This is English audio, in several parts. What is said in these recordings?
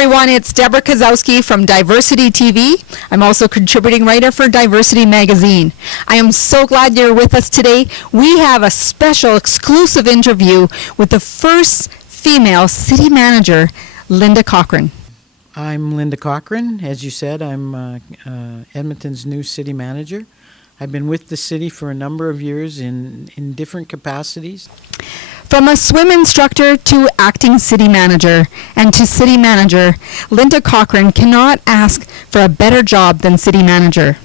everyone, it's Deborah Kozowski from Diversity TV. I'm also contributing writer for Diversity Magazine. I am so glad you're with us today. We have a special exclusive interview with the first female city manager, Linda Cochrane. I'm Linda Cochrane. As you said, I'm Edmonton's new city manager. I've been with the city for a number of years in different capacities. From a swim instructor to acting city manager and to city manager, Linda Cochrane cannot ask for a better job than city manager.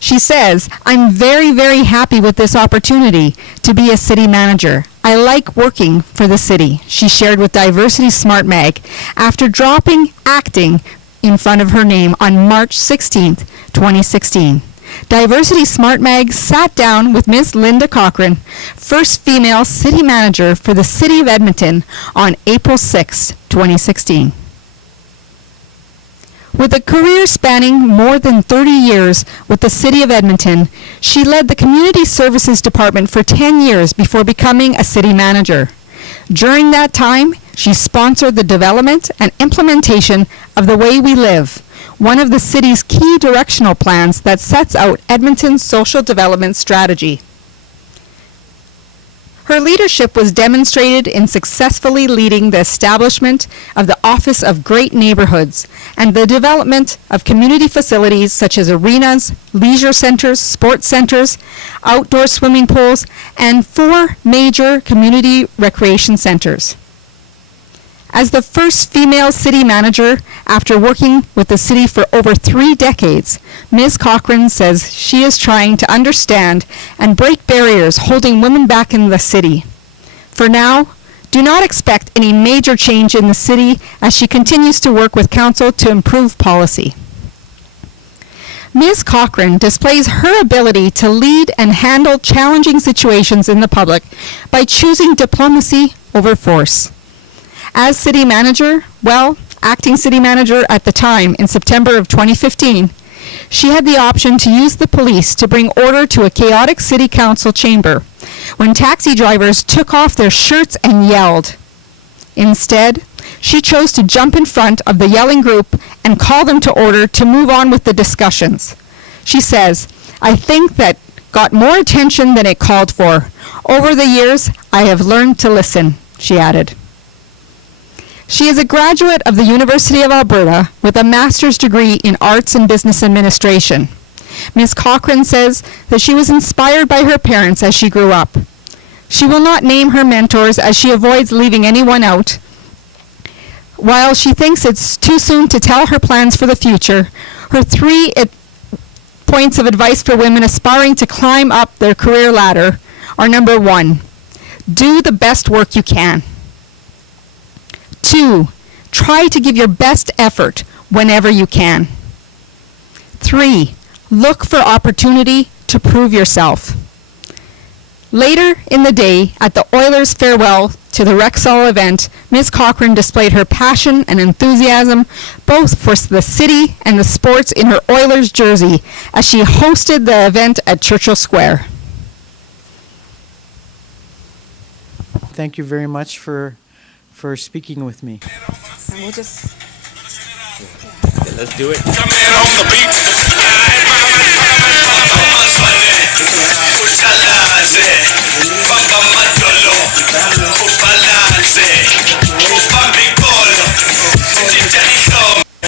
She says, I'm very, very happy with this opportunity to be a city manager. I like working for the city, she shared with Diversity SmartMag after dropping acting in front of her name on March 16th, 2016. Diversity SmartMag sat down with Ms. Linda Cochrane, first female city manager for the City of Edmonton, on April 6, 2016. With a career spanning more than 30 years with the City of Edmonton, she led the Community Services Department for 10 years before becoming a city manager. During that time, she sponsored the development and implementation of The Way We Live, one of the city's key directional plans that sets out Edmonton's social development strategy. Her leadership was demonstrated in successfully leading the establishment of the Office of Great Neighborhoods and the development of community facilities such as arenas, leisure centers, sports centers, outdoor swimming pools, and 4 major community recreation centers. As the first female city manager after working with the city for over 3 decades, Ms. Cochrane says she is trying to understand and break barriers holding women back in the city. For now, do not expect any major change in the city as she continues to work with council to improve policy. Ms. Cochrane displays her ability to lead and handle challenging situations in the public by choosing diplomacy over force. As city manager, acting city manager at the time in September of 2015, she had the option to use the police to bring order to a chaotic city council chamber when taxi drivers took off their shirts and yelled. Instead, she chose to jump in front of the yelling group and call them to order to move on with the discussions. She says, I think that got more attention than it called for. Over the years, I have learned to listen, she added. She is a graduate of the University of Alberta with a master's degree in Arts and Business Administration. Ms. Cochrane says that she was inspired by her parents as she grew up. She will not name her mentors as she avoids leaving anyone out. While she thinks it's too soon to tell her plans for the future, her 3 points of advice for women aspiring to climb up their career ladder are: number 1, do the best work you can. 2, try to give your best effort whenever you can. 3, look for opportunity to prove yourself. Later in the day, at the Oilers' farewell to the Rexall event, Ms. Cochrane displayed her passion and enthusiasm both for the city and the sports in her Oilers jersey as she hosted the event at Churchill Square. Thank you very much for speaking with me. And we'll just... Okay, let's do it. Come in on the beat. Puxa lá, Zé.